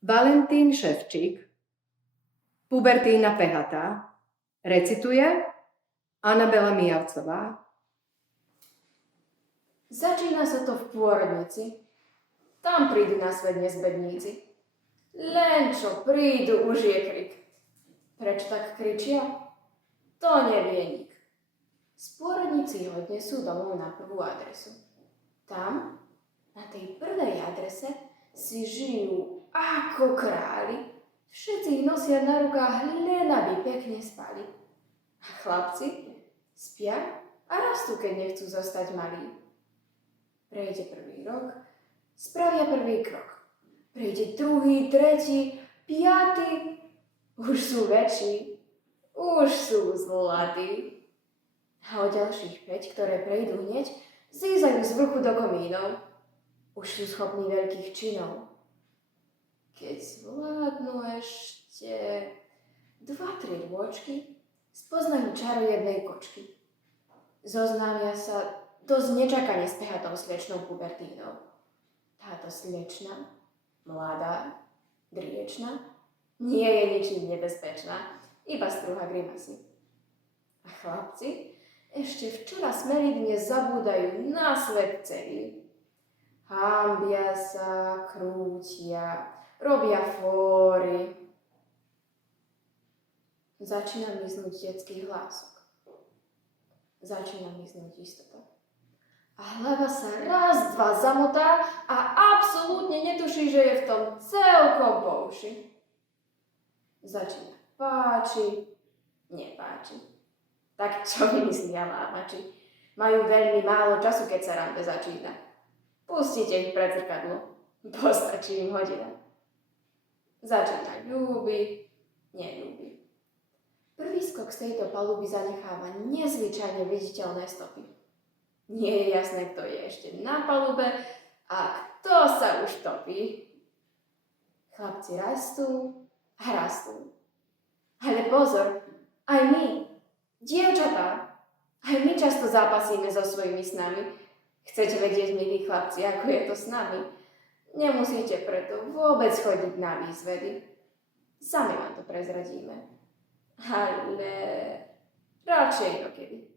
Valentín Ševčík, Pubertína Pehatá, recituje Anabela Mijavcová. Začína sa to v pôrodnici. Tam prídu na svet nezbedníci. Len čo prídu, už je krik. Prečo tak kričia? To nevie nik. Z pôrodnici ho odnesú domov na prvú adresu. Tam, na tej prvej adrese, si žijú ako králi. Všetci ich nosia na rukách, len aby pekne spali. A chlapci spia a rastú, keď nechcú zostať malí. Prejde prvý rok, spravia prvý krok. Prejde druhý, tretí, piaty. Už sú väčší, už sú zlatí. A o ďalších 5, ktoré prejdú hneď, zízajú z vrchu do komínov. Už sú schopní veľkých činov. Keď zvládnu ešte 2-3 rôčky, spoznajú čaro jednej kočky. Zoznámia sa dosť nečakane s pehatou slečnou Pubertínou. Táto slečna, mladá, driečna, nie je ničím nebezpečná, iba strúha grimasy. A chlapci ešte včera smelí dnes zabúdajú na svet celý. Hanbia sa, krútia, robia fóry. Začína miznúť detský hlások. Začína miznúť istota. A hlava sa raz, dva zamotá a absolútne netuší, že je v tom celkom po uši. Začína páči, nepáči. Tak čo vymyslia lámači? Majú veľmi málo času, keď sa rande začína. Pustite ich pred zrkadlo, postačí im hodina. Začína ľúbi, neľúbi. Prvý skok z tejto paluby zanecháva nezvyčajne viditeľné stopy. Nie je jasné, kto je ešte na palube a kto sa už topí. Chlapci rastú a rastú. Ale pozor, aj my, dievčatá, aj my často zápasíme so svojimi snami. Chcete vedieť, milí chlapci, ako je to s nami? Nemusíte preto vôbec chodiť na výzvedy. Sami vám to prezradíme. Ale radšej inokedy.